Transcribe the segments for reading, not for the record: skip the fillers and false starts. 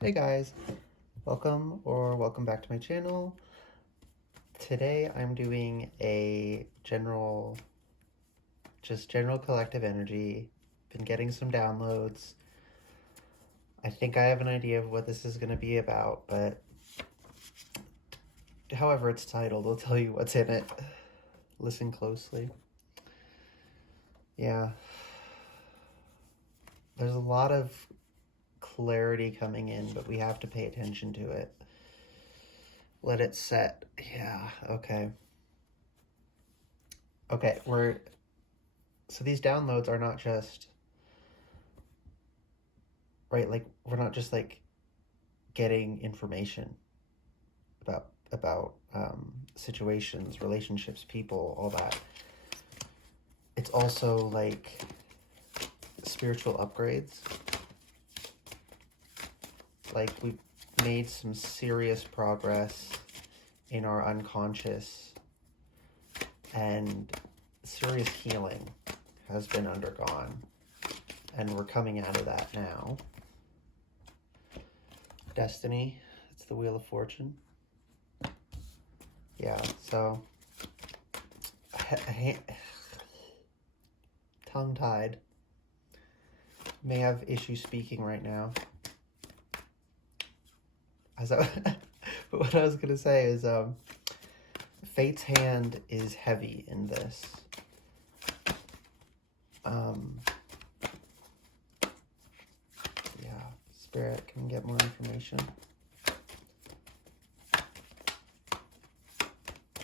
Hey guys, welcome back to my channel. Today I'm doing a general collective energy. Been getting some downloads. I think I have an idea of what this is going to be about, but however it's titled, I'll tell you what's in it. Listen closely. Yeah, there's a lot of clarity coming in, but we have to pay attention to it. Let it set. Yeah, okay. Okay, so these downloads are not just, right, like we're not just like getting information about situations, relationships, people, all that. It's also like spiritual upgrades. Like we've made some serious progress in our unconscious, and serious healing has been undergone, and we're coming out of that now. Destiny, it's the Wheel of Fortune. Yeah, so tongue-tied. May have issues speaking right now. But what I was gonna say is, Fate's hand is heavy in this. Yeah, Spirit, can we get more information?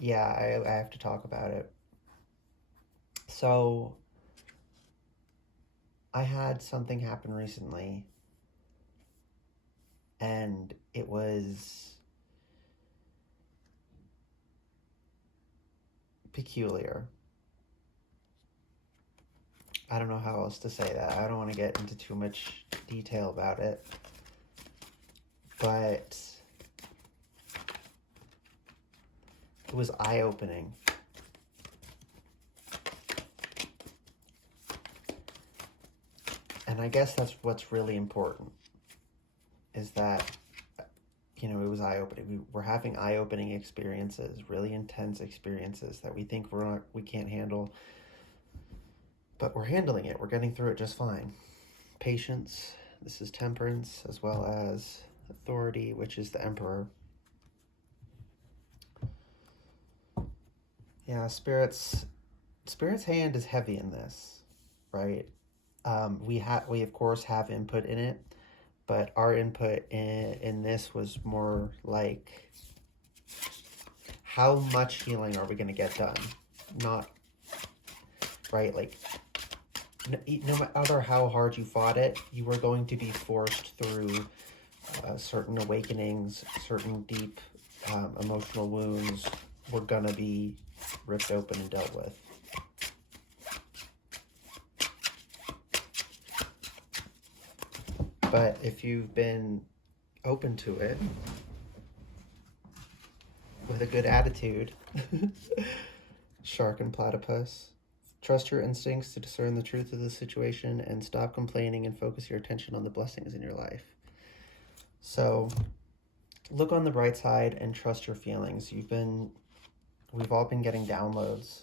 Yeah, I have to talk about it. So, I had something happen recently, and it was peculiar. I don't know how else to say that. I don't want to get into too much detail about it, but it was eye-opening. And I guess that's what's really important, is that, it was eye-opening. We're having eye-opening experiences, really intense experiences that we think we can't handle, but we're handling it. We're getting through it just fine. Patience, this is temperance, as well as authority, which is the Emperor. Yeah, Spirit's hand is heavy in this, right? We of course have input in it, but our input in this was more like, how much healing are we going to get done? Not, right, like, no matter how hard you fought it, you were going to be forced through certain awakenings, certain deep emotional wounds were going to be ripped open and dealt with. But if you've been open to it with a good attitude, shark and platypus, trust your instincts to discern the truth of the situation and stop complaining and focus your attention on the blessings in your life. So look on the bright side and trust your feelings. We've all been getting downloads.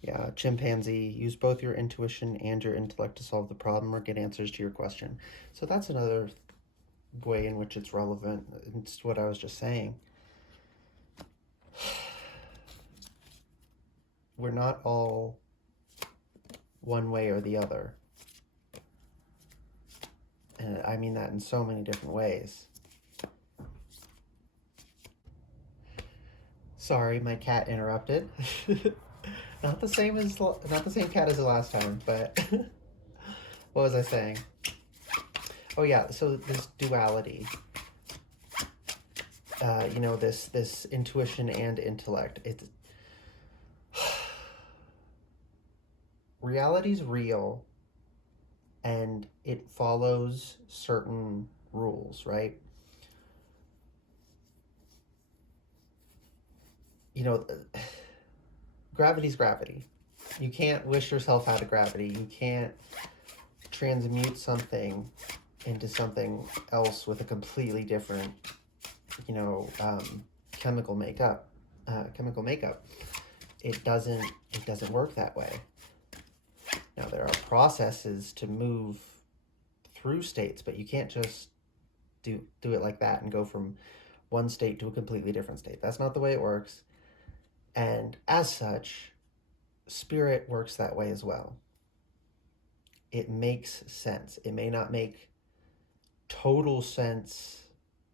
Yeah, chimpanzee, use both your intuition and your intellect to solve the problem or get answers to your question. So that's another way in which it's relevant. It's what I was just saying. We're not all one way or the other. And I mean that in so many different ways. Sorry, my cat interrupted. Not the same cat as the last time, but what was I saying? Oh yeah, so this duality. This intuition and intellect. Reality's real, and it follows certain rules, right? Gravity's gravity. You can't wish yourself out of gravity. You can't transmute something into something else with a completely different, you know, chemical makeup. Chemical makeup. It doesn't work that way. Now there are processes to move through states, but you can't just do it like that and go from one state to a completely different state. That's not the way it works. And as such, spirit works that way as well. It makes sense. It may not make total sense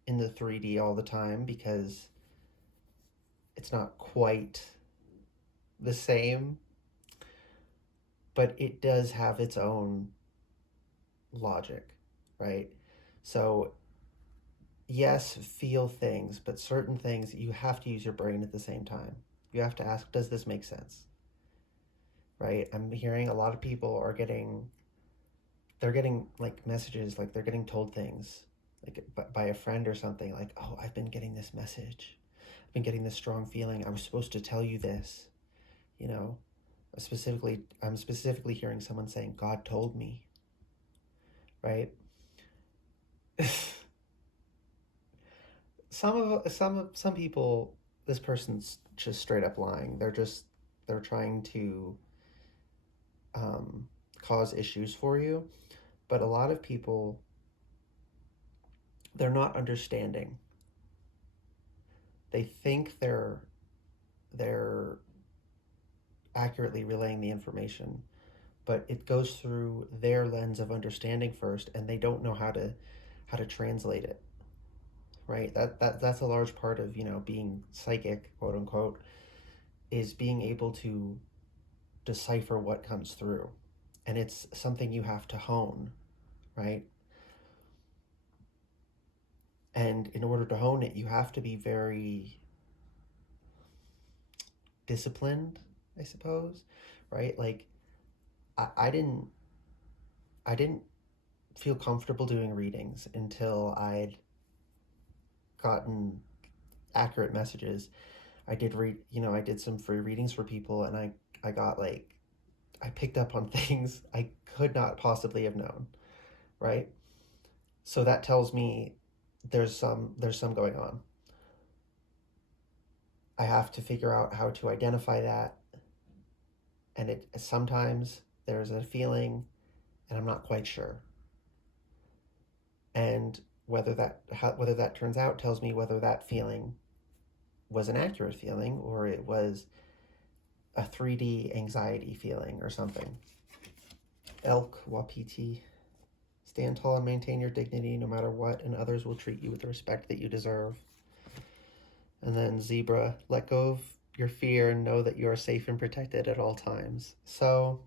in the 3D all the time because it's not quite the same, but it does have its own logic, right? So, yes, feel things, but certain things you have to use your brain at the same time. You have to ask, does this make sense? Right? I'm hearing a lot of people are getting, they're getting like messages, like they're getting told things like by a friend or something, like, oh, I've been getting this message. I've been getting this strong feeling. I was supposed to tell you this, you know. I'm specifically hearing someone saying, God told me, right? Some people, this person's just straight up lying. They're trying to cause issues for you, but a lot of people, they're not understanding. They think they're accurately relaying the information, but it goes through their lens of understanding first, and they don't know how to translate it. Right? That's a large part of, being psychic, quote unquote, is being able to decipher what comes through. And it's something you have to hone, right? And in order to hone it, you have to be very disciplined, I suppose, right? Like I didn't feel comfortable doing readings until I'd gotten accurate messages. I did some free readings for people, and I got like, I picked up on things I could not possibly have known, right? So that tells me there's some going on. I have to figure out how to identify that, and it sometimes there's a feeling and I'm not quite sure. And whether that turns out tells me whether that feeling was an accurate feeling or it was a 3D anxiety feeling or something. Elk Wapiti. Stand tall and maintain your dignity no matter what, and others will treat you with the respect that you deserve. And then Zebra, let go of your fear and know that you are safe and protected at all times. So,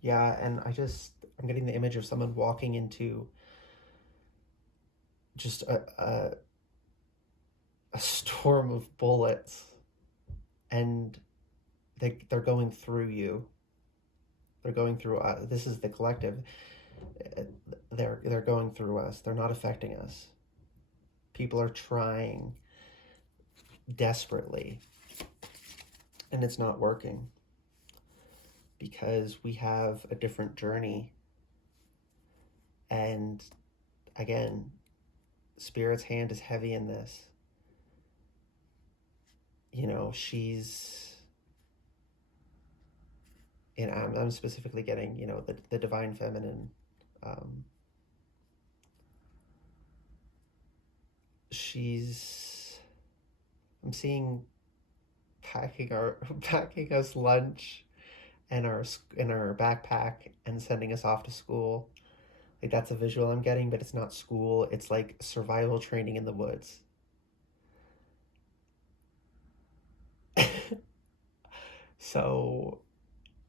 yeah, and I'm getting the image of someone walking into just a storm of bullets, and they're going through you. They're going through this is the collective. They're going through us. They're not affecting us. People are trying desperately, and it's not working because we have a different journey. And again, Spirit's hand is heavy in this. She's, and I'm specifically getting, the divine feminine. I'm seeing packing us lunch and our backpack and sending us off to school. Like, that's a visual I'm getting, but it's not school. It's like survival training in the woods. So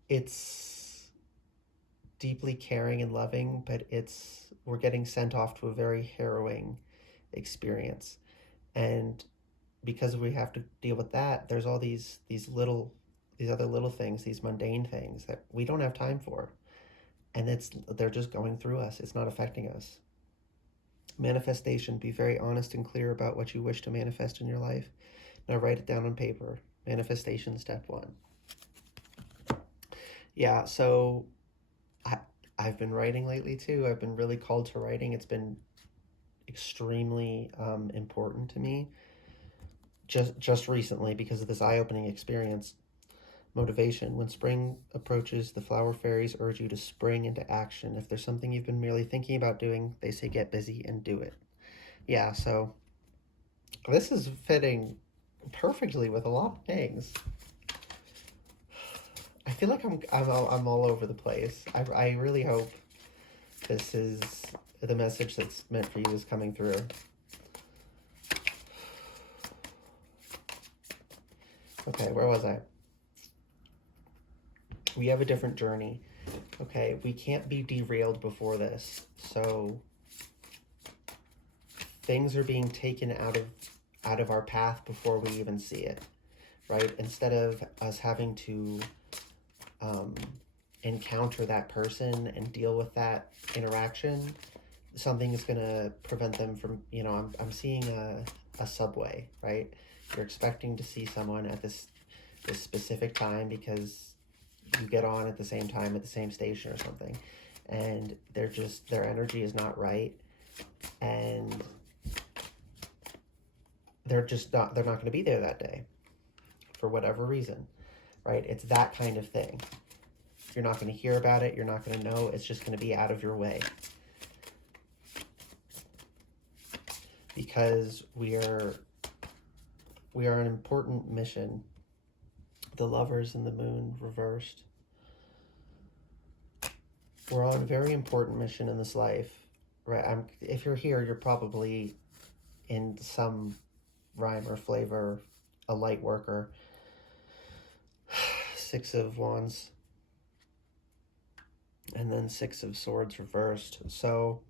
it's deeply caring and loving, but we're getting sent off to a very harrowing experience. And because we have to deal with that, there's all these other little things, these mundane things that we don't have time for. And they're just going through us. It's not affecting us. Manifestation, be very honest and clear about what you wish to manifest in your life. Now write it down on paper. Manifestation step 1. Yeah, so I've been writing lately too. I've been really called to writing. It's been extremely important to me just recently because of this eye-opening experience. Motivation. When spring approaches, the flower fairies urge you to spring into action. If there's something you've been merely thinking about doing, they say get busy and do it. Yeah, so this is fitting perfectly with a lot of things. I feel like I'm all over the place. I really hope this is the message that's meant for you is coming through. Okay, where was I? We have a different journey. Okay, we can't be derailed before this. So things are being taken out of our path before we even see it, right? Instead of us having to encounter that person and deal with that interaction, something is going to prevent them from, I'm seeing a subway, right? You're expecting to see someone at this specific time because you get on at the same time at the same station or something, and their energy is not right, and they're not going to be there that day for whatever reason, right? It's that kind of thing. You're not going to hear about it. You're not going to know. It's just going to be out of your way. Because we are an important mission. The Lovers and the Moon reversed. We're on a very important mission in this life, right? If you're here, you're probably in some rhyme or flavor a light worker. Six of Wands. And then Six of Swords reversed. So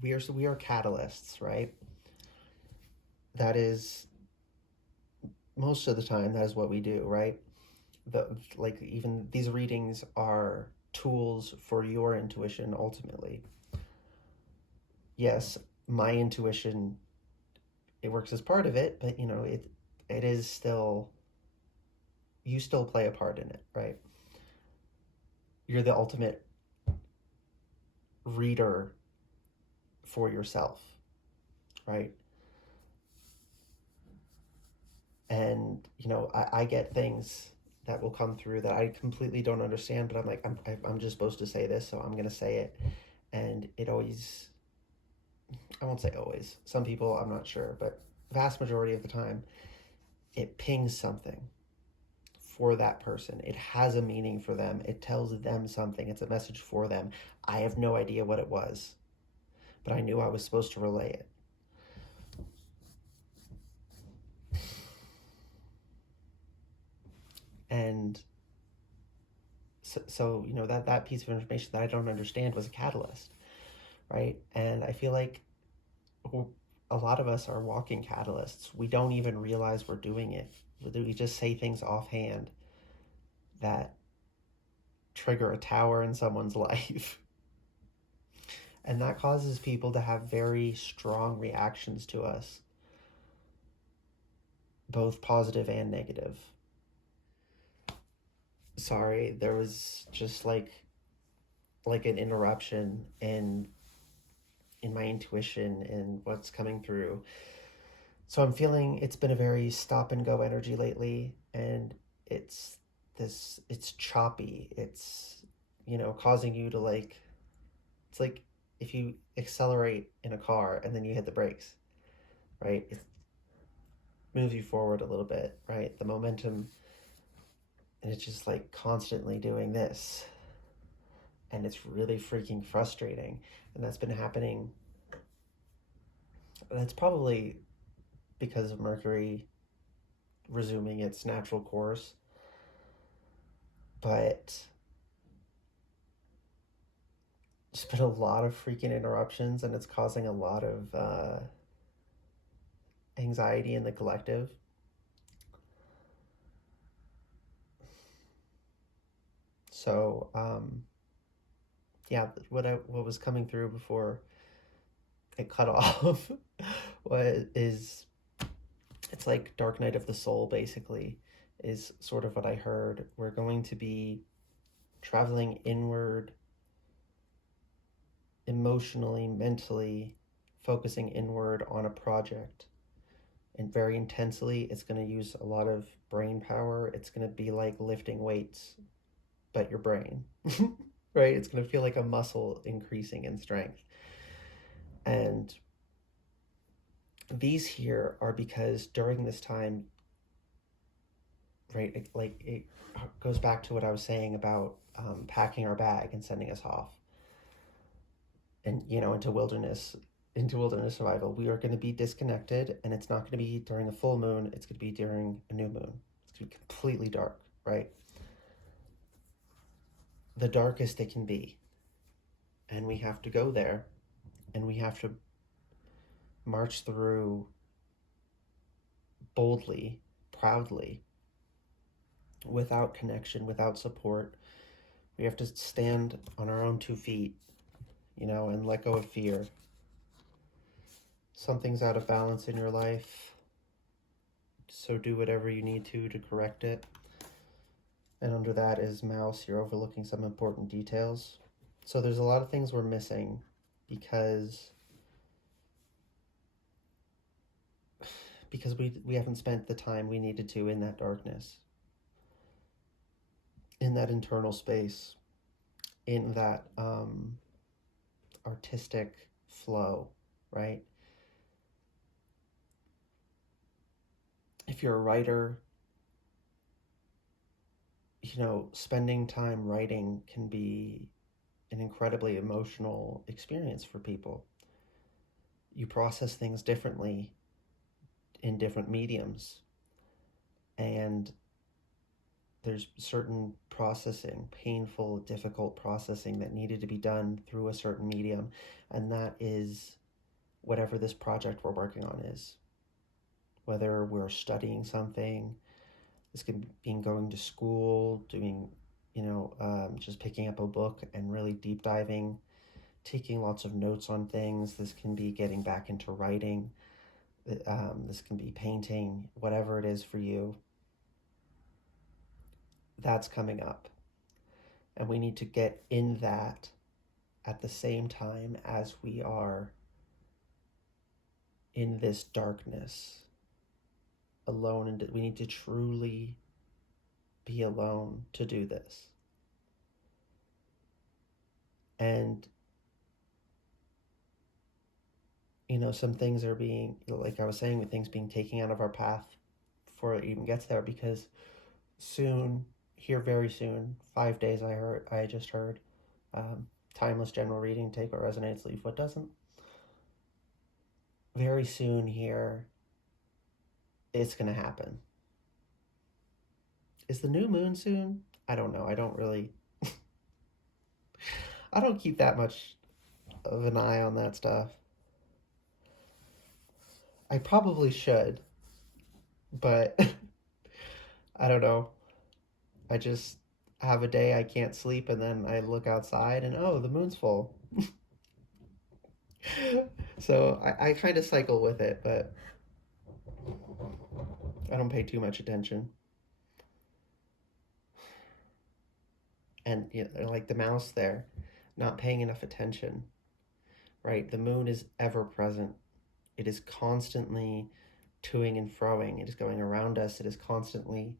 we are catalysts, right? That is, most of the time, that is what we do, right? Even these readings are tools for your intuition ultimately. Yes, my intuition, it works as part of it, but it is still, you still play a part in it, right? You're the ultimate reader for yourself, right? And I get things that will come through that I completely don't understand, but I'm like, I'm just supposed to say this, so I'm gonna say it. And it always, I won't say always, some people I'm not sure, but vast majority of the time it pings something for that person. It has a meaning for them. It tells them something. It's a message for them. I have no idea what it was, but I knew I was supposed to relay it. And so that piece of information that I don't understand was a catalyst, right? And I feel like a lot of us are walking catalysts. We don't even realize we're doing it. We just say things offhand that trigger a tower in someone's life. And that causes people to have very strong reactions to us, both positive and negative. Sorry, there was just like an interruption in my intuition and what's coming through. So I'm feeling it's been a very stop and go energy lately, and it's choppy. It's causing you to it's like if you accelerate in a car and then you hit the brakes, right? It moves you forward a little bit, right? The momentum, and it's just like constantly doing this. And it's really freaking frustrating. And that's been happening. That's probably because of Mercury resuming its natural course. But there's been a lot of freaking interruptions, and it's causing a lot of anxiety in the collective. So, yeah, what was coming through before it cut off is It's like Dark Night of the Soul, basically, is sort of what I heard. We're going to be traveling inward emotionally, mentally, focusing inward on a project and very intensely. It's going to use a lot of brain power. It's going to be like lifting weights, but your brain, right? It's going to feel like a muscle increasing in strength. And these here are because during this time, right, it goes back to what I was saying about packing our bag and sending us off and into wilderness survival. We are going to be disconnected, and it's not going to be during a full moon. It's going to be during a new moon. It's going to be completely dark, right? The darkest it can be. And we have to go there, and we have to march through boldly, proudly, without connection, without support. We have to stand on our own 2 feet, and let go of fear. Something's out of balance in your life, so do whatever you need to correct it. And under that is mouse, you're overlooking some important details. So there's a lot of things we're missing because we haven't spent the time we needed to in that darkness, in that internal space, in that artistic flow, right? If you're a writer, spending time writing can be an incredibly emotional experience for people. You process things differently in different mediums, and there's certain processing, painful, difficult processing that needed to be done through a certain medium, and that is whatever this project we're working on is. Whether we're studying something, this could be going to school, doing, just picking up a book and really deep diving, taking lots of notes on things. This can be getting back into writing. This can be painting, whatever it is for you. That's coming up. And we need to get in that at the same time as we are in this darkness alone. And we need to truly be alone to do this. And some things are being, like I was saying, with things being taken out of our path before it even gets there, because soon, here very soon, 5 days I just heard, timeless general reading, take what resonates, leave what doesn't. Very soon here, it's going to happen. Is the new moon soon? I don't know. I don't really, I don't keep that much of an eye on that stuff. I probably should, but I don't know. I just have a day I can't sleep, and then I look outside and, oh, the moon's full. So I kind of cycle with it, but I don't pay too much attention. And like the mouse there, not paying enough attention, right? The moon is ever present. It is constantly toing and froing. It is going around us. It is constantly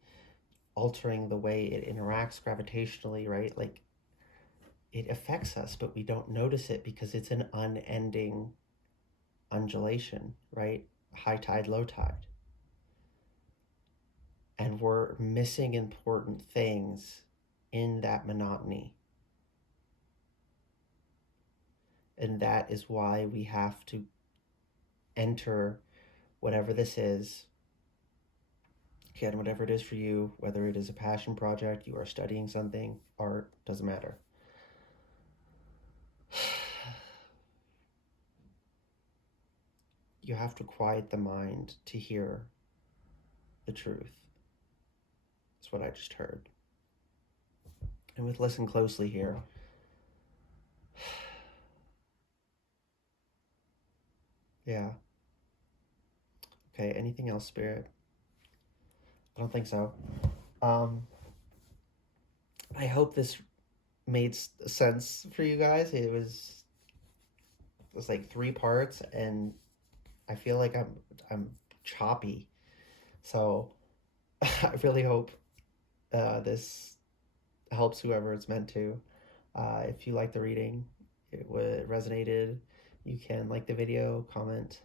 altering the way it interacts gravitationally, right? Like, it affects us, but we don't notice it because it's an unending undulation, right? High tide, low tide. And we're missing important things in that monotony. And that is why we have to enter whatever this is. Again, whatever it is for you, whether it is a passion project, you are studying something, art, doesn't matter. You have to quiet the mind to hear the truth. That's what I just heard. And with listen closely here. Yeah. Okay, anything else, Spirit? I don't think so. Um, I hope this made sense for you guys. It was like 3 parts, and I feel like I'm choppy. So I really hope this helps whoever it's meant to. If you like the reading, it resonated, you can like the video, comment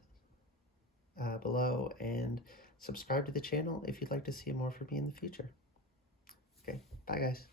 below, and subscribe to the channel if you'd like to see more from me in the future. Okay, bye guys.